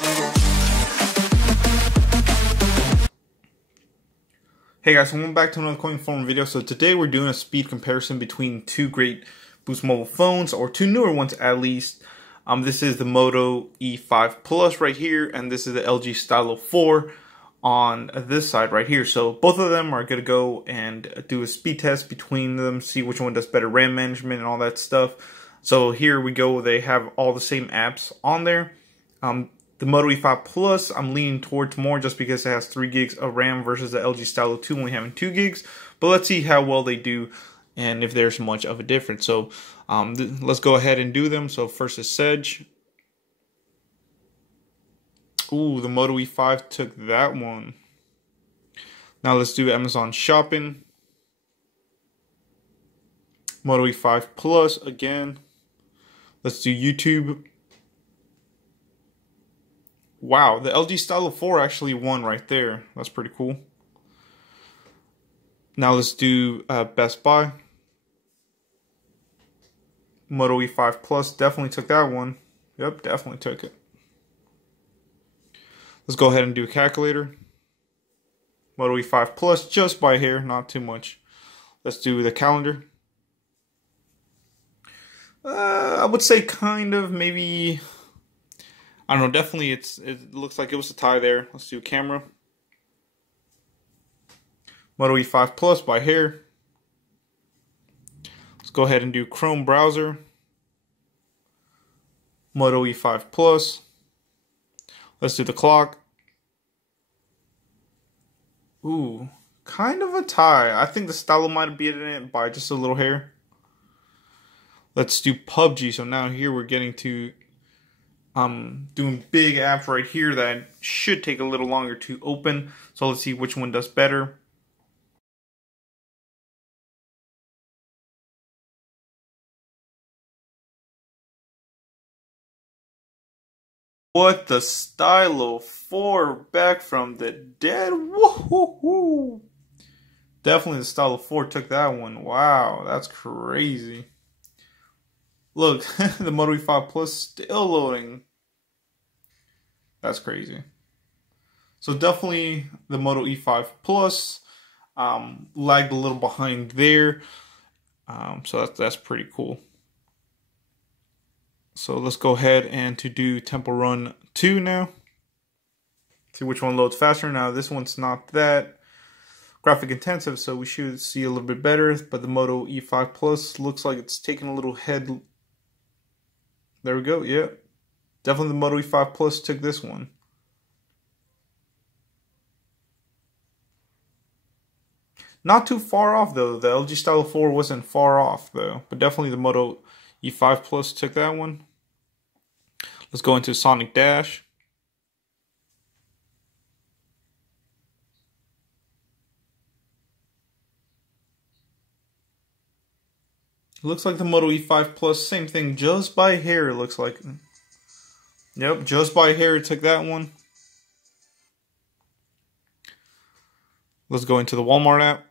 Hey guys, welcome back to another coin forum video. So today we're doing a speed comparison between two great Boost Mobile phones, or two newer ones at least. This is the Moto E5 Plus right here, and this is the LG Stylo 4 on this side right here. So both of them are going to go and do a speed test between them, see which one does better RAM management and all that stuff. So here we go. They have all the same apps on there. The Moto E5 Plus, I'm leaning towards more just because it has 3 gigs of RAM versus the LG Stylo 2 only having 2 gigs. But let's see how well they do and if there's much of a difference. So let's go ahead and do them. So first is Sedge. Ooh, the Moto E5 took that one. Now let's do Amazon Shopping. Moto E5 Plus again. Let's do YouTube. Wow, the LG Stylo 4 actually won right there. That's pretty cool. Now let's do Best Buy. Moto E5 Plus definitely took that one. Yep, definitely took it. Let's go ahead and do a calculator. Moto E5 Plus just by hair, not too much. Let's do the calendar. I would say kind of, maybe, I don't know, definitely it looks like it was a tie there. Let's do camera. Moto E5 Plus by hair. Let's go ahead and do Chrome browser. Moto E5 Plus. Let's do the clock. Ooh, kind of a tie. I think the Stylo might have beaten it by just a little hair. Let's do PUBG. So now here we're getting to doing big apps right here that should take a little longer to open. So let's see which one does better. What, the Stylo 4 back from the dead? Woohoo! Definitely the Stylo 4 took that one. Wow, that's crazy. Look, the Moto E5 Plus still loading. That's crazy. So definitely the Moto E5 Plus lagged a little behind there. So that's pretty cool. So let's go ahead and to do Temple Run 2 now. See which one loads faster. Now this one's not that graphic intensive, so we should see a little bit better. But the Moto E5 Plus looks like it's taking a little head. There we go, yeah. Definitely the Moto E5 Plus took this one. Not too far off though. The LG Stylo 4 wasn't far off though. But definitely the Moto E5 Plus took that one. Let's go into Sonic Dash. Looks like the Moto E5 Plus, same thing, just by hair it looks like. Yep, just by hair it took that one. Let's go into the Walmart app.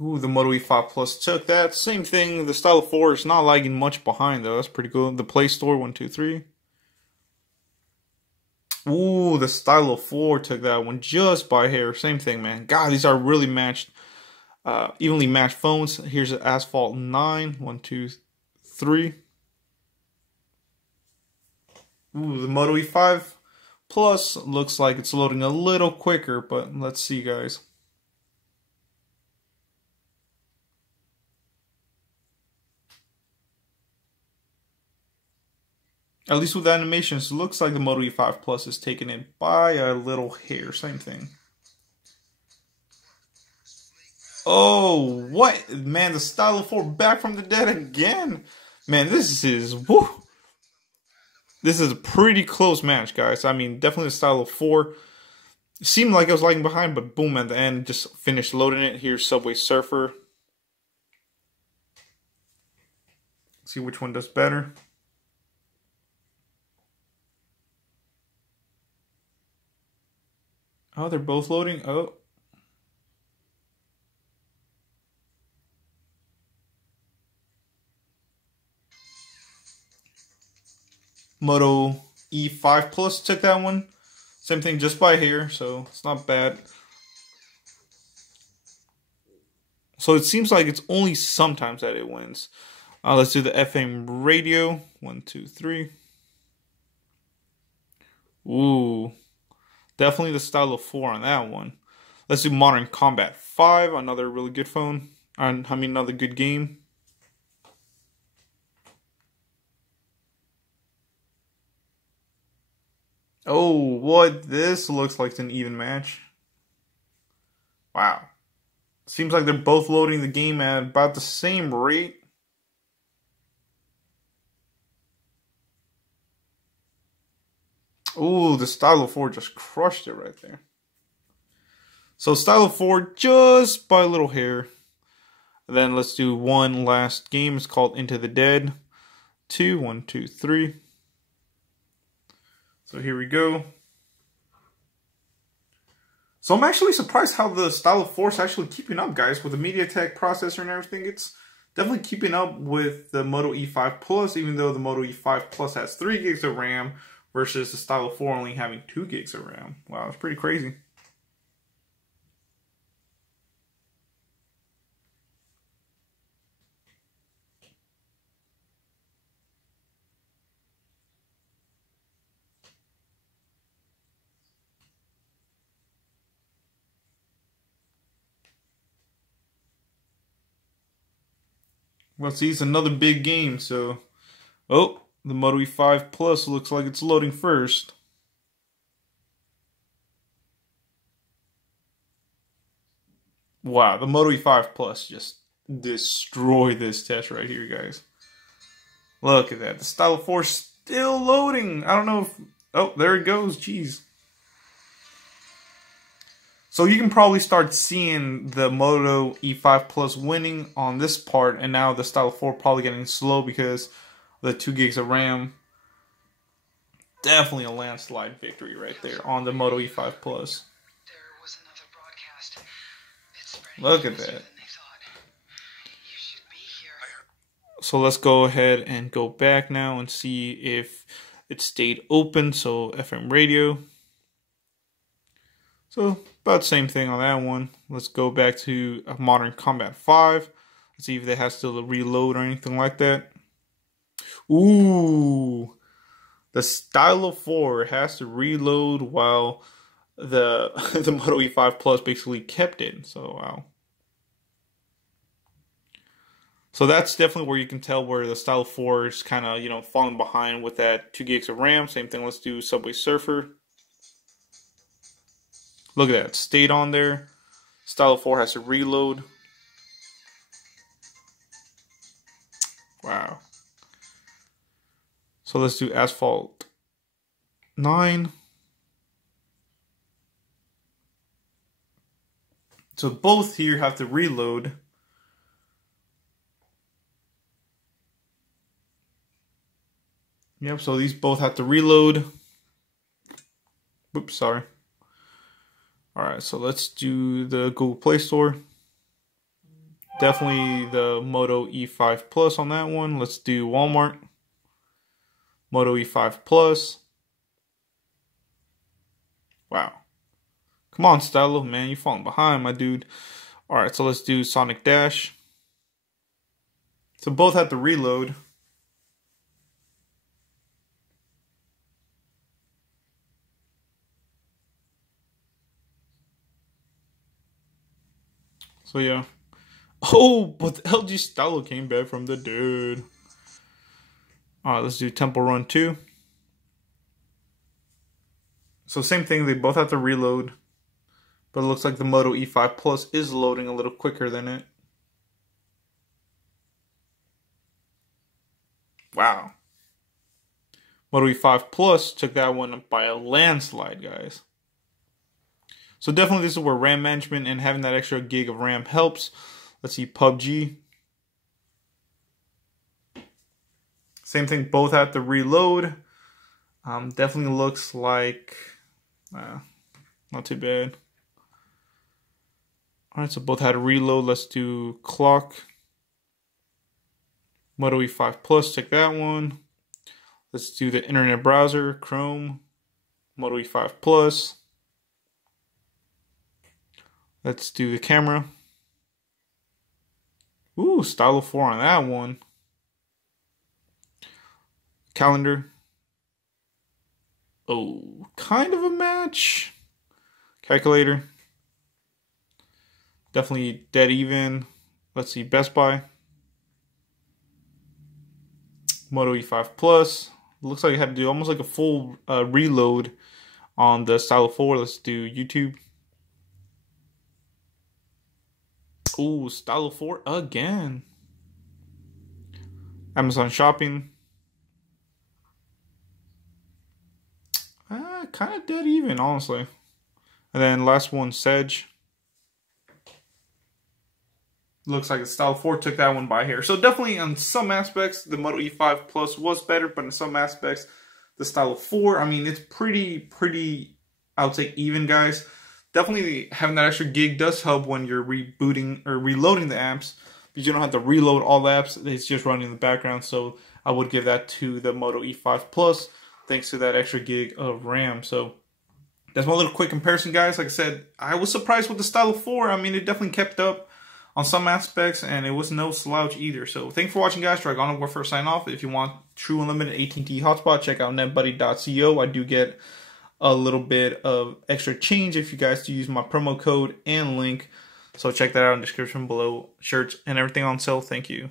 Ooh, the Moto E5 Plus took that. Same thing, the Stylo 4 is not lagging much behind though. That's pretty good. The Play Store, 1, 2, 3. Ooh, the Stylo 4 took that one just by hair. Same thing, man. God, these are really matched, evenly matched phones. Here's the Asphalt 9. 1, 2, 3. Ooh, the Moto E5 Plus looks like it's loading a little quicker, but let's see, guys. At least with animations, it looks like the Moto E5 Plus is taking it by a little hair. Same thing. Oh, what? Man, the Stylo 4 back from the dead again. Man, this is... Woo. This is a pretty close match, guys. I mean, definitely the Stylo 4. It seemed like I was lagging behind, but boom, at the end, just finished loading it. Here's Subway Surfer. See which one does better. Oh, they're both loading. Oh. Moto E5 Plus took that one. Same thing, just by hair, so it's not bad. So it seems like it's only sometimes that it wins. Let's do the FM radio. 1, 2, 3. Ooh, definitely the Stylo 4 on that one. Let's do Modern Combat 5, another really good phone. Another good game. Oh, what? This looks like an even match. Wow. Seems like they're both loading the game at about the same rate. Ooh, the Stylo 4 just crushed it right there. So Stylo 4 just by a little hair. Then let's do one last game. It's called Into the Dead. 2, 1, 2, 3. So here we go. So I'm actually surprised how the Stylo 4 is actually keeping up, guys. With the MediaTek processor and everything, it's definitely keeping up with the Moto E5 Plus, even though the Moto E5 Plus has 3 gigs of RAM versus the Stylo 4 only having 2 gigs of RAM. Wow, it's pretty crazy. Well, see, it's another big game, so... Oh, the Moto E5 Plus looks like it's loading first. Wow, the Moto E5 Plus just destroyed this test right here, guys. Look at that. The Stylo 4 still loading. I don't know if... Oh, there it goes. Jeez. So you can probably start seeing the Moto E5 Plus winning on this part, and now the Stylo 4 probably getting slow because of the 2 gigs of RAM. Definitely a landslide victory right there on the Moto E5 Plus. Look at that. So let's go ahead and go back now and see if it stayed open. So FM radio. So about the same thing on that one. Let's go back to Modern Combat 5. Let's see if it has to reload or anything like that. Ooh, the Stylo 4 has to reload while the Moto E5 Plus basically kept it. So wow. So that's definitely where you can tell where the Stylo 4 is kind of, falling behind with that 2 gigs of RAM. Same thing, let's do Subway Surfer. Look at that, stayed on there. Stylo 4 has to reload. Wow. So let's do Asphalt 9. So both here have to reload. Yep, so these both have to reload. Oops, sorry. Alright, so let's do the Google Play Store. Definitely the Moto E5 Plus on that one. Let's do Walmart. Moto E5 Plus. Wow. Come on, Stylo, man. You're falling behind, my dude. Alright, so let's do Sonic Dash. So both have to reload. So yeah. Oh, but the LG Stylo came back from the dead. Alright, let's do Temple Run 2. So same thing, they both have to reload. But it looks like the Moto E5 Plus is loading a little quicker than it. Wow. Moto E5 Plus took that one by a landslide, guys. So definitely this is where RAM management and having that extra gig of RAM helps. Let's see, PUBG. Same thing, both have to reload. Definitely looks like not too bad. Alright, so both had to reload. Let's do Clock. Moto E5 Plus, take that one. Let's do the internet browser, Chrome, Moto E5 Plus. Let's do the camera. Ooh, Stylo 4 on that one. Calendar. Oh, kind of a match. Calculator. Definitely dead even. Let's see, Best Buy. Moto E5 Plus. Looks like I had to do almost like a full reload on the Stylo 4. Let's do YouTube. Ooh, Stylo 4 again. Amazon Shopping. Kind of dead even, honestly. And then last one, Sedge. Looks like the Stylo 4 took that one by hair. So definitely on some aspects, the Moto E5 Plus was better, but in some aspects, the Stylo 4, I mean, it's pretty, I would say, even, guys. Definitely having that extra gig does help when you're rebooting or reloading the apps, because you don't have to reload all the apps. It's just running in the background. So I would give that to the Moto E5 Plus, thanks to that extra gig of RAM. So that's my little quick comparison, guys. Like I said, I was surprised with the Stylo 4. I mean, it definitely kept up on some aspects, and it was no slouch either. So thanks for watching, guys. Dragon Warfare sign off. If you want true unlimited AT&T Hotspot, check out netbuddy.co. I do get a little bit of extra change if you guys do use my promo code and link. So check that out in the description below. Shirts and everything on sale. Thank you.